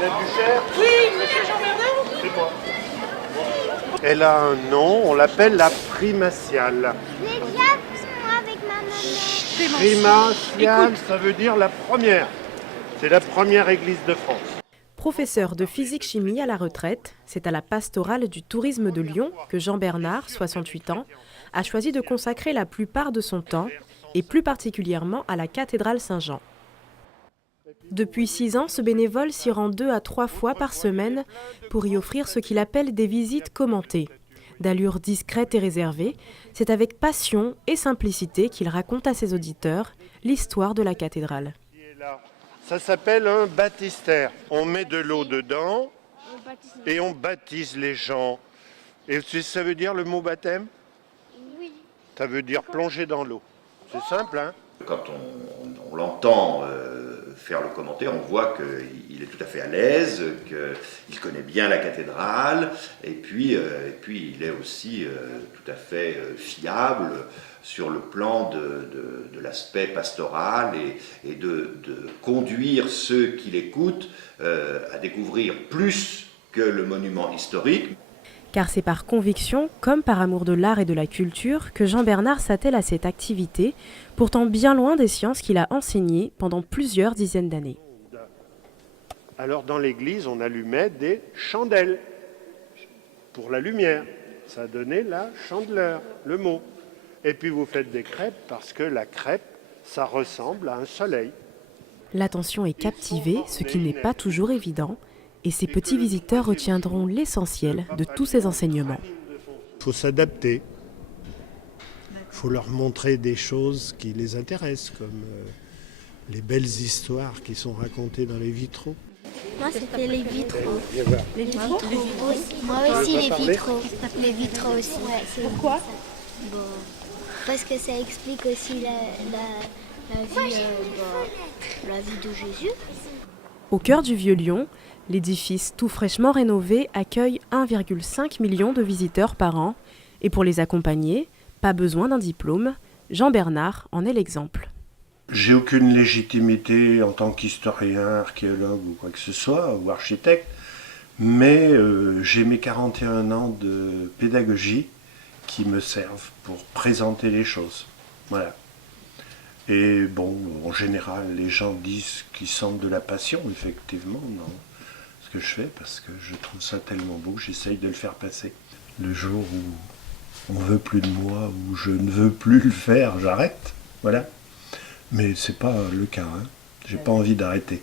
Ginette Duchère? Oui, monsieur Jean-Bernard? C'est moi. Elle a un nom, on l'appelle la primatiale. Je l'ai déjà vu, moi, avec ma maman. Primatiale, ça veut dire la première. C'est la première église de France. Professeur de physique-chimie à la retraite, c'est à la pastorale du tourisme de Lyon que Jean Bernard, 68 ans, a choisi de consacrer la plupart de son temps, et plus particulièrement à la cathédrale Saint-Jean. Depuis 6 ans, ce bénévole s'y rend 2 à 3 fois par semaine pour y offrir ce qu'il appelle des visites commentées. D'allure discrète et réservée, c'est avec passion et simplicité qu'il raconte à ses auditeurs l'histoire de la cathédrale. Ça s'appelle un baptistère. On met de l'eau dedans et on baptise les gens. Et ça veut dire le mot baptême? Oui. Ça veut dire plonger dans l'eau. C'est simple, hein? Quand on l'entend faire le commentaire, on voit qu'il est tout à fait à l'aise, qu'il connaît bien la cathédrale, et puis il est aussi tout à fait fiable sur le plan de l'aspect pastoral et de conduire ceux qui l'écoutent à découvrir plus que le monument historique. Car c'est par conviction, comme par amour de l'art et de la culture, que Jean Bernard s'attelle à cette activité, pourtant bien loin des sciences qu'il a enseignées pendant plusieurs dizaines d'années. Alors dans l'église, on allumait des chandelles pour la lumière. Ça donnait la chandeleur, le mot. Et puis vous faites des crêpes parce que la crêpe, ça ressemble à un soleil. L'attention est captivée, ce qui n'est pas toujours évident, et ces petits visiteurs retiendront l'essentiel de tous ces enseignements. Il faut s'adapter. Il faut leur montrer des choses qui les intéressent, comme les belles histoires qui sont racontées dans les vitraux. Moi, c'était les vitraux. Les vitraux ? Moi aussi, les vitraux. Les vitraux aussi. Ouais, Pourquoi ? bon, parce que ça explique aussi la vie de Jésus. Au cœur du Vieux-Lyon, l'édifice tout fraîchement rénové accueille 1,5 million de visiteurs par an. Et pour les accompagner, pas besoin d'un diplôme, Jean Bernard en est l'exemple. J'ai aucune légitimité en tant qu'historien, archéologue ou quoi que ce soit, ou architecte, mais j'ai mes 41 ans de pédagogie qui me servent pour présenter les choses. Voilà. Et bon, en général, les gens disent qu'ils sentent de la passion, effectivement, dans ce que je fais, parce que je trouve ça tellement beau que j'essaye de le faire passer. Le jour où on veut plus de moi, où je ne veux plus le faire, j'arrête. Voilà. Mais c'est pas le cas, hein. J'ai pas envie d'arrêter.